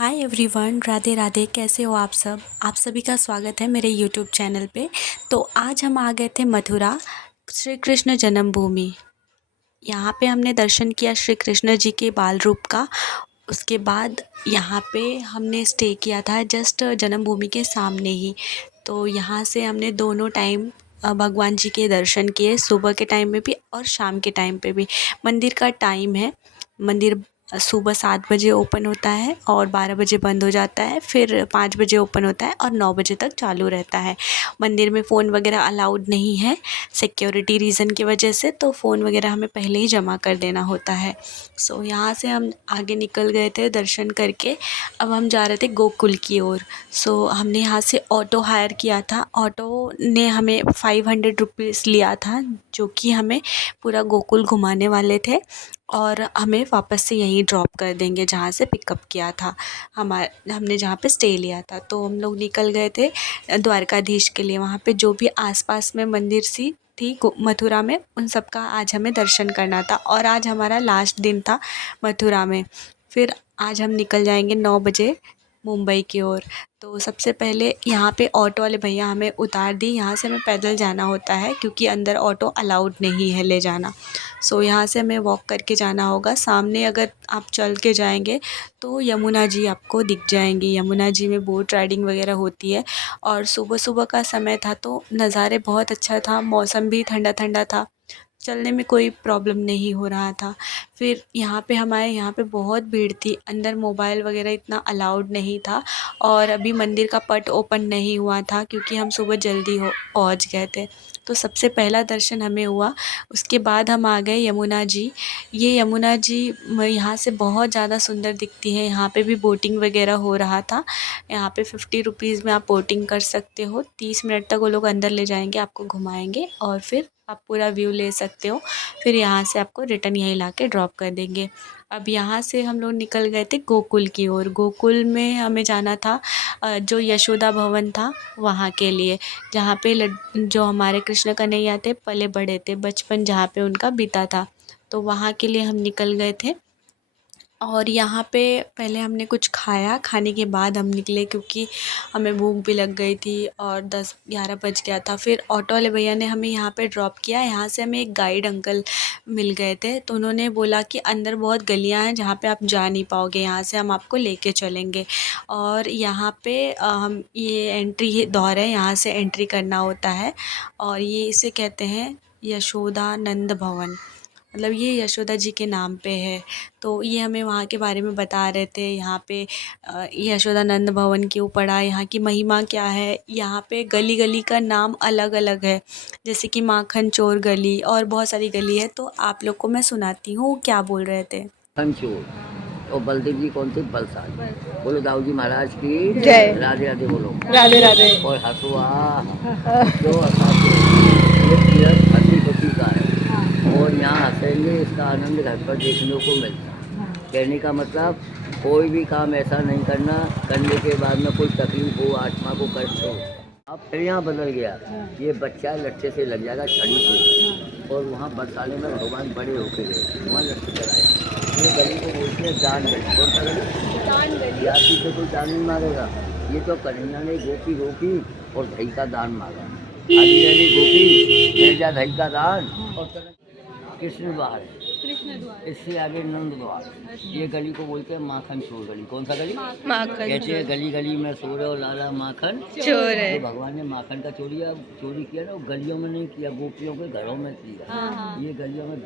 Hi everyone, Radhe Radhe. कैसे हो आप सब? आप सभी का स्वागत है मेरे यूट्यूब चैनल पे। तो आज हम आ गए थे मथुरा, श्री कृष्ण जन्मभूमि। यहाँ पे हमने दर्शन किया श्री कृष्ण जी के बाल रूप का। उसके बाद यहाँ पे हमने स्टे किया था जस्ट जन्मभूमि के सामने ही। तो यहाँ से हमने दोनों टाइम भगवान जी के दर्शन किए, सुबह के टाइम में भी और शाम के टाइम पे भी। मंदिर का टाइम है, मंदिर सुबह 7 बजे ओपन होता है और 12 बजे बंद हो जाता है, फिर 5 बजे ओपन होता है और 9 बजे तक चालू रहता है। मंदिर में फ़ोन वगैरह अलाउड नहीं है सिक्योरिटी रीज़न की वजह से, तो फ़ोन वगैरह हमें पहले ही जमा कर देना होता है। सो यहाँ से हम आगे निकल गए थे दर्शन करके। अब हम जा रहे थे गोकुल की ओर। सो हमने यहाँ से ऑटो हायर किया था। ऑटो ने हमें 500 रुपीज़ लिया था, जो कि हमें पूरा गोकुल घुमाने वाले थे और हमें वापस से यहीं ड्रॉप कर देंगे जहाँ से पिकअप किया था, हमने जहाँ पे स्टे लिया था। तो हम लोग निकल गए थे द्वारकाधीश के लिए। वहाँ पे जो भी आसपास में मंदिर सी थी मथुरा में, उन सब का आज हमें दर्शन करना था और आज हमारा लास्ट दिन था मथुरा में। फिर आज हम निकल जाएंगे 9 बजे मुंबई की ओर। तो सबसे पहले यहाँ पे ऑटो वाले भैया हमें उतार दी। यहाँ से हमें पैदल जाना होता है क्योंकि अंदर ऑटो अलाउड नहीं है ले जाना। सो यहाँ से हमें वॉक करके जाना होगा। सामने अगर आप चल के जाएंगे तो यमुना जी आपको दिख जाएंगी। यमुना जी में बोट राइडिंग वगैरह होती है और सुबह सुबह का समय था तो नज़ारे बहुत अच्छा था, मौसम भी ठंडा ठंडा था, चलने में कोई प्रॉब्लम नहीं हो रहा था। फिर यहाँ पे हमारे यहाँ पे बहुत भीड़ थी, अंदर मोबाइल वगैरह इतना अलाउड नहीं था और अभी मंदिर का पट ओपन नहीं हुआ था क्योंकि हम सुबह जल्दी हो पहुँच गए थे। तो सबसे पहला दर्शन हमें हुआ। उसके बाद हम आ गए यमुना जी। ये यमुना जी यहाँ से बहुत ज़्यादा सुंदर दिखती है। यहाँ पे भी बोटिंग वगैरह हो रहा था। यहाँ पे 50 रुपीज़ में आप बोटिंग कर सकते हो। 30 मिनट तक वो लोग अंदर ले जाएंगे, आपको घुमाएंगे और फिर आप पूरा व्यू ले सकते हो। फिर यहाँ से आपको रिटर्न यहीं ला के ड्रॉप कर देंगे। अब यहाँ से हम लोग निकल गए थे गोकुल की ओर। गोकुल में हमें जाना था जो यशोदा भवन था वहाँ के लिए, जहाँ पे जो हमारे कृष्ण कन्हैया थे पले बड़े थे, बचपन जहाँ पे उनका बीता था, तो वहाँ के लिए हम निकल गए थे। और यहाँ पे पहले हमने कुछ खाया, खाने के बाद हम निकले क्योंकि हमें भूख भी लग गई थी और 10-11 बज गया था। फिर ऑटो वाले भैया ने हमें यहाँ पे ड्रॉप किया। यहाँ से हमें एक गाइड अंकल मिल गए थे, तो उन्होंने बोला कि अंदर बहुत गलियाँ हैं जहाँ पे आप जा नहीं पाओगे, यहाँ से हम आपको लेके चलेंगे। और यहाँ पे हम ये एंट्री दौर है, यहाँ से एंट्री करना होता है और ये इसे कहते हैं यशोदानंद भवन, मतलब ये यशोदा जी के नाम पे है। तो ये हमें वहाँ के बारे में बता रहे थे। यहाँ पे यशोदानंद भवन क्यों पड़ा, यहाँ की महिमा क्या है। यहाँ पे गली गली का नाम अलग अलग है, जैसे कि माखन चोर गली और बहुत सारी गली है। तो आप लोग को मैं सुनाती हूँ वो क्या बोल रहे थे। चोर और बलदेव जी कौन थे? बलसाज। बोलो दाऊ जी महाराज की जय। राधे राधे बोलो। राधे राधे। और हसुआ जो ये तीरथ हसी खुशी का है और यहाँ हंसेंगे, इसका आनंद घर पर देखने को मिलता है। कहने का मतलब कोई भी काम ऐसा नहीं करना करने के बाद में कोई तकलीफ हो, आत्मा को कष्ट हो। अब फिर यहाँ बदल गया, ये बच्चा लट्ठे से लग जाएगा छड़ी से, और वहाँ बरसाने में भगवान बड़े होके गए, वहाँ लट्ठे चलाए। ये गली को बोलते हैं दान गली। कौन सा गली? दान गली। यात्री से कोई दान नहीं मांगेगा। ये तो कन्हैया ने गोपी रोकी और दही का दान मांगा। आदि रही गोपी ले जा दही का दान, और कृष्ण द्वार है, इससे आगे नंद द्वार। ये गली को बोलते हैं माखन चोर गली। कौन सा गली? माखन। कहते हैं गली गली में सोरे और लाला माखन चोर है। तो भगवान ने माखन का चोरी किया ना, वो गलियों में नहीं किया, गोपियों के घरों में किया। ये गलियों में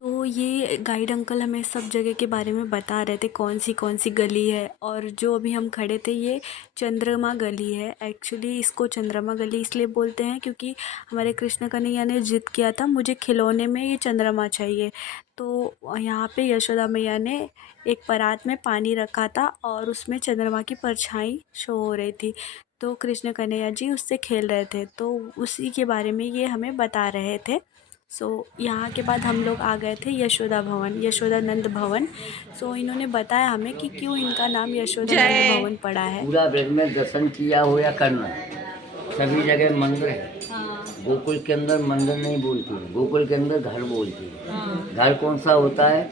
तो ये गाइड अंकल हमें सब जगह के बारे में बता रहे थे, कौन सी गली है। और जो अभी हम खड़े थे ये चंद्रमा गली है। एक्चुअली इसको चंद्रमा गली इसलिए बोलते हैं क्योंकि हमारे कृष्ण कन्हैया ने जिद किया था, मुझे खिलौने में ये चंद्रमा चाहिए। तो यहाँ पे यशोदा मैया ने एक परात में पानी रखा था और उसमें चंद्रमा की परछाई शो हो रही थी, तो कृष्ण कन्हैया जी उससे खेल रहे थे, तो उसी के बारे में ये हमें बता रहे थे। यहाँ के बाद हम लोग आ गए थे यशोदा भवन, यशोदानंद भवन। इन्होंने बताया हमें कि क्यों इनका नाम यशोदानंद भवन पड़ा है। पूरा ब्रज में दर्शन किया हो या करना, सभी जगह मंदिर है, गोकुल के अंदर मंदिर नहीं बोलती है, गोकुल के अंदर घर बोलती है। घर कौन सा होता है?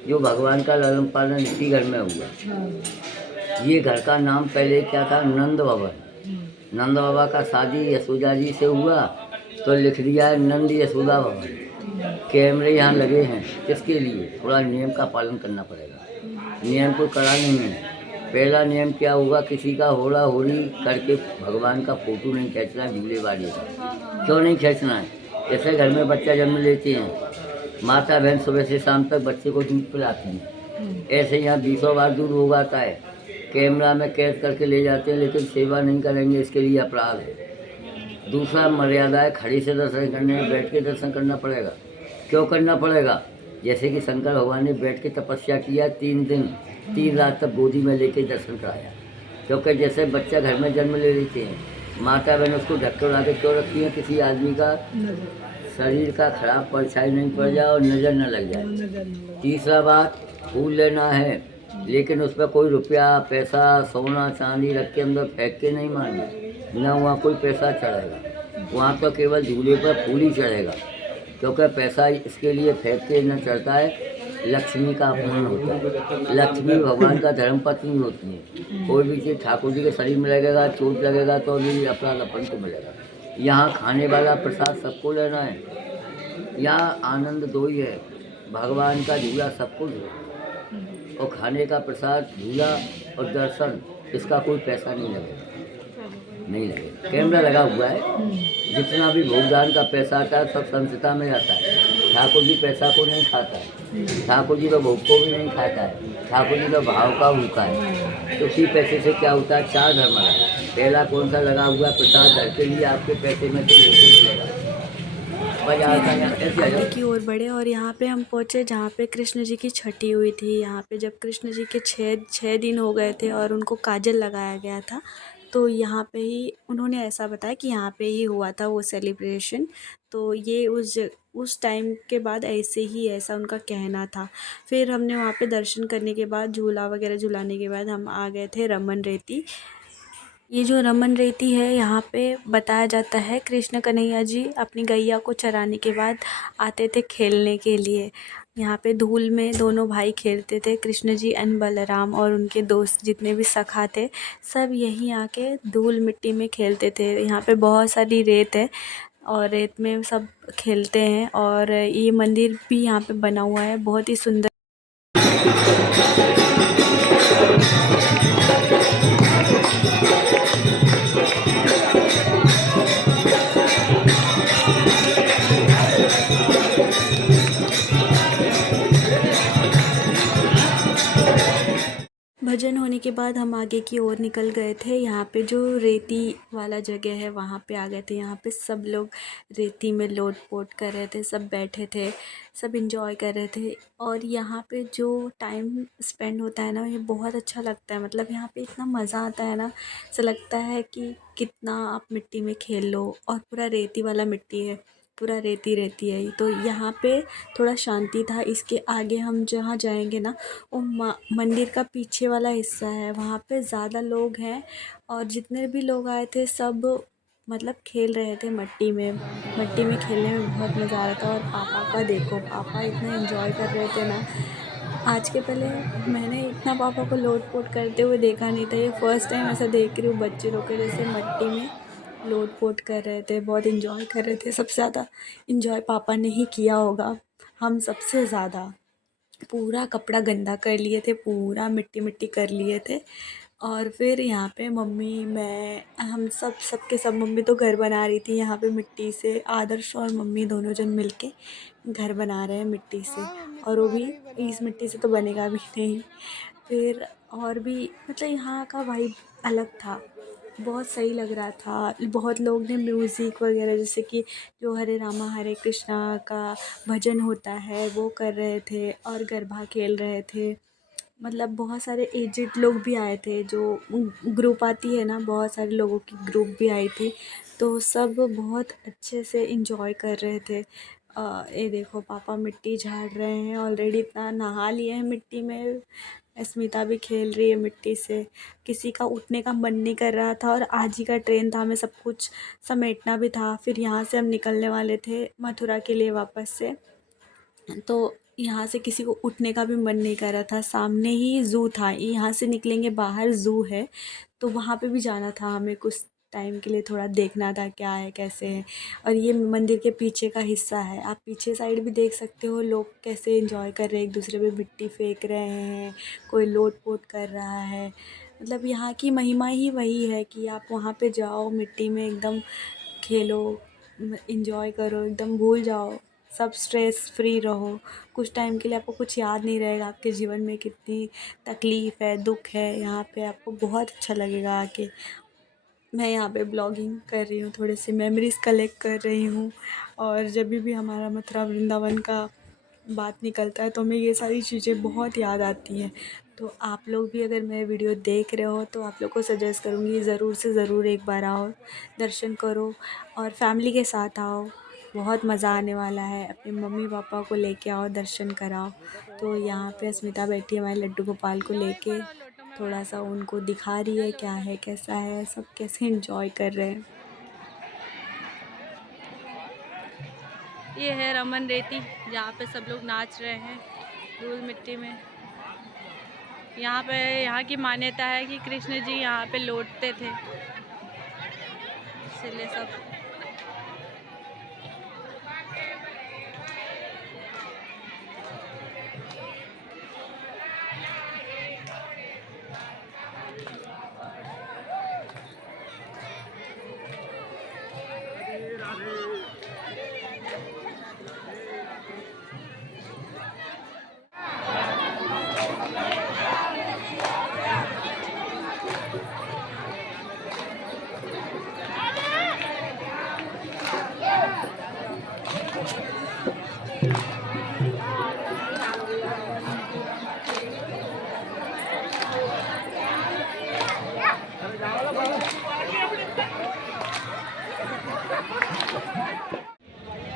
जो भगवान का लालन पालन इसी घर में हुआ। ये घर का नाम पहले क्या था? नंद भवन। नंद बाबा का शादी यशोदा जी से हुआ तो लिख दिया है नंद यशोदा भवन। कैमरे यहाँ लगे हैं किसके लिए? थोड़ा नियम का पालन करना पड़ेगा। नियम को कड़ा नहीं है। पहला नियम क्या होगा? किसी का होड़ा होड़ी करके भगवान का फोटो नहीं खींचना है झूले वाले का। क्यों नहीं खींचना है? जैसे घर में बच्चा जन्म लेते हैं, माता बहन सुबह से शाम तक बच्चे को दूध पिलाती हैं, ऐसे यहाँ 20 बार दूध उगाता है, कैमरा में कैद करके ले जाते हैं, लेकिन सेवा नहीं करेंगे, इसके लिए अपराध है। दूसरा मर्यादा है, खड़े से दर्शन करने हैं, बैठ के दर्शन करना पड़ेगा। क्यों करना पड़ेगा? जैसे कि शंकर भगवान ने बैठ के तपस्या किया 3 दिन 3 रात तक गोदी में लेके दर्शन कराया। क्योंकि जैसे बच्चा घर में जन्म ले लेते हैं, माता बहन उसको ढक्कन उड़ा के क्यों रखती हैं? किसी आदमी का शरीर का खराब परछाई नहीं पड़ जाए और नज़र न लग जाए। तीसरा बात, फूल लेना है, लेकिन उस पर कोई रुपया पैसा सोना चांदी रख के अंदर फेंक के नहीं मारना, ना वहाँ कोई पैसा चढ़ेगा। वहाँ तो केवल झूले पर फूल ही चढ़ेगा, क्योंकि पैसा इसके लिए फेंक के न चढ़ता है, लक्ष्मी का अपमान होता है। लक्ष्मी भगवान का धर्मपत्नी होती है। कोई भी चीज़ ठाकुर जी के शरीर में लगेगा, चोट लगेगा तो भी अपराध अपन को मिलेगा। यहाँ खाने वाला प्रसाद सबको लेना है। यहाँ आनंद दो ही है, भगवान का झूला सब कुछ है, और खाने का प्रसाद, झूला और दर्शन, इसका कोई पैसा नहीं लगेगा, नहीं लगेगा। कैमरा लगा हुआ है, जितना भी भोगदान का पैसा आता है सब संचिता में जाता है। ठाकुर जी पैसा को नहीं खाता है, ठाकुर जी तो भोग को भी नहीं खाता है, ठाकुर जी तो भाव का भूखा है। तो उसी पैसे से क्या होता है? 4 धर्म लगा। पहला कौन सा लगा हुआ? प्रसाद घर के लिए आपके पैसे में से लेके मिलेगा। बाजार का यहाँ ऐसे आ आगे जाओ। की ओर बढ़े और यहाँ पे हम पहुँचे जहाँ पे कृष्ण जी की छठी हुई थी। यहाँ पे जब कृष्ण जी के 6 दिन हो गए थे और उनको काजल लगाया गया था, तो यहाँ पे ही उन्होंने ऐसा बताया कि यहाँ पे ही हुआ था वो सेलिब्रेशन। तो ये उस टाइम के बाद ऐसे ही ऐसा उनका कहना था। फिर हमने वहाँ पे दर्शन करने के बाद झूला वगैरह झुलाने के बाद हम आ गए थे रमन रेती। ये जो रमन रेती है, यहाँ पे बताया जाता है कृष्ण कन्हैया जी अपनी गैया को चराने के बाद आते थे खेलने के लिए। यहाँ पे धूल में दोनों भाई खेलते थे, कृष्ण जी एंड बलराम, और उनके दोस्त जितने भी सखा थे सब यहीं आके धूल मिट्टी में खेलते थे। यहाँ पे बहुत सारी रेत है और रेत में सब खेलते हैं। और ये मंदिर भी यहाँ पे बना हुआ है, बहुत ही सुंदर। भजन होने के बाद हम आगे की ओर निकल गए थे। यहाँ पे जो रेती वाला जगह है वहाँ पे आ गए थे। यहाँ पे सब लोग रेती में लोट-पोट कर रहे थे, सब बैठे थे, सब एंजॉय कर रहे थे। और यहाँ पे जो टाइम स्पेंड होता है ना, ये बहुत अच्छा लगता है। मतलब यहाँ पे इतना मज़ा आता है ना, ऐसा लगता है कि कितना आप मिट्टी में खेल लो, और पूरा रेती वाला मिट्टी है, पूरा रेती रेती है। तो यहाँ पे थोड़ा शांति था। इसके आगे हम जहाँ जाएंगे ना, वो मंदिर का पीछे वाला हिस्सा है, वहाँ पे ज़्यादा लोग हैं। और जितने भी लोग आए थे सब मतलब खेल रहे थे मट्टी में। मट्टी में खेलने में बहुत मज़ा आ रहा था। और पापा का देखो, पापा इतना एंजॉय कर रहे थे ना। आज के पहले मैंने इतना पापा को लोट पोट करते हुए देखा नहीं था। ये फर्स्ट टाइम ऐसा देख रही हूँ, बच्चे लोग के जैसे मट्टी में लोट पोट कर रहे थे, बहुत एंजॉय कर रहे थे। सबसे ज़्यादा एंजॉय पापा ने ही किया होगा, हम सबसे ज़्यादा। पूरा कपड़ा गंदा कर लिए थे, पूरा मिट्टी मिट्टी कर लिए थे। और फिर यहाँ पे मम्मी, मैं, हम सब के सब, मम्मी तो घर बना रही थी यहाँ पे मिट्टी से। आदर्श और मम्मी दोनों जन मिलके घर बना रहे हैं मिट्टी से, और वो भी इस मिट्टी से तो बनेगा भी नहीं। फिर और भी मतलब यहाँ का वाइब अलग था, बहुत सही लग रहा था। बहुत लोग ने म्यूज़िक वगैरह, जैसे कि जो हरे रामा हरे कृष्णा का भजन होता है वो कर रहे थे, और गरबा खेल रहे थे। मतलब बहुत सारे एजेड लोग भी आए थे, जो ग्रुप आती है ना, बहुत सारे लोगों की ग्रुप भी आई थी। तो सब बहुत अच्छे से इंजॉय कर रहे थे। ये देखो पापा मिट्टी झाड़ रहे हैं, ऑलरेडी इतना नहा लिए हैं मिट्टी में, अस्मिता भी खेल रही है मिट्टी से। किसी का उठने का मन नहीं कर रहा था और आज ही का ट्रेन था, हमें सब कुछ समेटना भी था। फिर यहाँ से हम निकलने वाले थे मथुरा के लिए वापस से, तो यहाँ से किसी को उठने का भी मन नहीं कर रहा था। सामने ही ज़ू था, यहाँ से निकलेंगे बाहर ज़ू है, तो वहाँ पे भी जाना था हमें। कुछ टाइम के लिए थोड़ा देखना था क्या है कैसे है। और ये मंदिर के पीछे का हिस्सा है, आप पीछे साइड भी देख सकते हो लोग कैसे एंजॉय कर रहे हैं, एक दूसरे पे मिट्टी फेंक रहे हैं, कोई लोट पोट कर रहा है। मतलब यहाँ की महिमा ही वही है कि आप वहाँ पे जाओ, मिट्टी में एकदम खेलो, एंजॉय करो, एकदम भूल जाओ, सब स्ट्रेस फ्री रहो। कुछ टाइम के लिए आपको कुछ याद नहीं रहेगा, आपके जीवन में कितनी तकलीफ़ है, दुख है, यहाँ पे आपको बहुत अच्छा लगेगा आके। मैं यहाँ पे ब्लॉगिंग कर रही हूँ, थोड़े से मेमोरीज़ कलेक्ट कर रही हूँ। और जब भी हमारा मथुरा वृंदावन का बात निकलता है तो हमें ये सारी चीज़ें बहुत याद आती हैं। तो आप लोग भी अगर मेरे वीडियो देख रहे हो तो आप लोग को सजेस्ट करूँगी ज़रूर से ज़रूर एक बार आओ, दर्शन करो और फैमिली के साथ आओ। बहुत मज़ा आने वाला है, अपने मम्मी पापा को लेके आओ, दर्शन कराओ। तो यहाँ पे अस्मिता बैठी है हमारे लड्डू गोपाल को लेके, थोड़ा सा उनको दिखा रही है क्या है कैसा है, सब कैसे एंजॉय कर रहे हैं। ये है रमन रेती, जहाँ पे सब लोग नाच रहे हैं धूल मिट्टी में। यहाँ की मान्यता है कि कृष्ण जी यहाँ पे लौटते थे, इसलिए सब।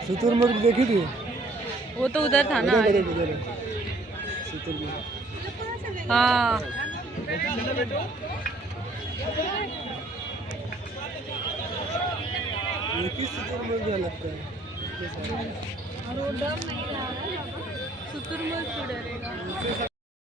शुतुरमुर्ग देखी थी? वो तो उधर था ना। शुतुरमुर्ग। हाँ, ये किस शुतुरमुर्ग का लगता है?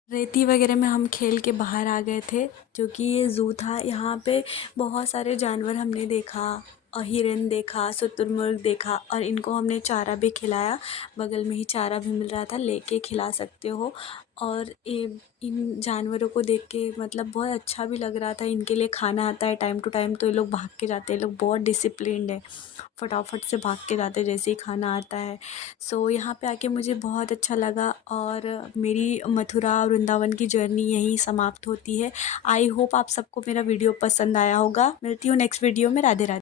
रेती वगैरह में हम खेल के बाहर आ गए थे, जो कि ये ज़ू था। यहाँ पे बहुत सारे जानवर हमने देखा, हिरन देखा, शुतुरमुर्ग देखा और इनको हमने चारा भी खिलाया। बगल में ही चारा भी मिल रहा था, लेके खिला सकते हो। और ये इन जानवरों को देख के मतलब बहुत अच्छा भी लग रहा था। इनके लिए खाना आता है टाइम टू टाइम, तो ये लोग भाग के जाते हैं। ये लोग बहुत डिसिप्लिन्ड है, फटाफट से भाग के जाते हैं जैसे ही खाना आता है। सो यहाँ पे आके मुझे बहुत अच्छा लगा और मेरी मथुरा वृंदावन की जर्नी यहीं समाप्त होती है। आई होप आप सबको मेरा वीडियो पसंद आया होगा। मिलती हूँ नेक्स्ट वीडियो में। राधे राधे।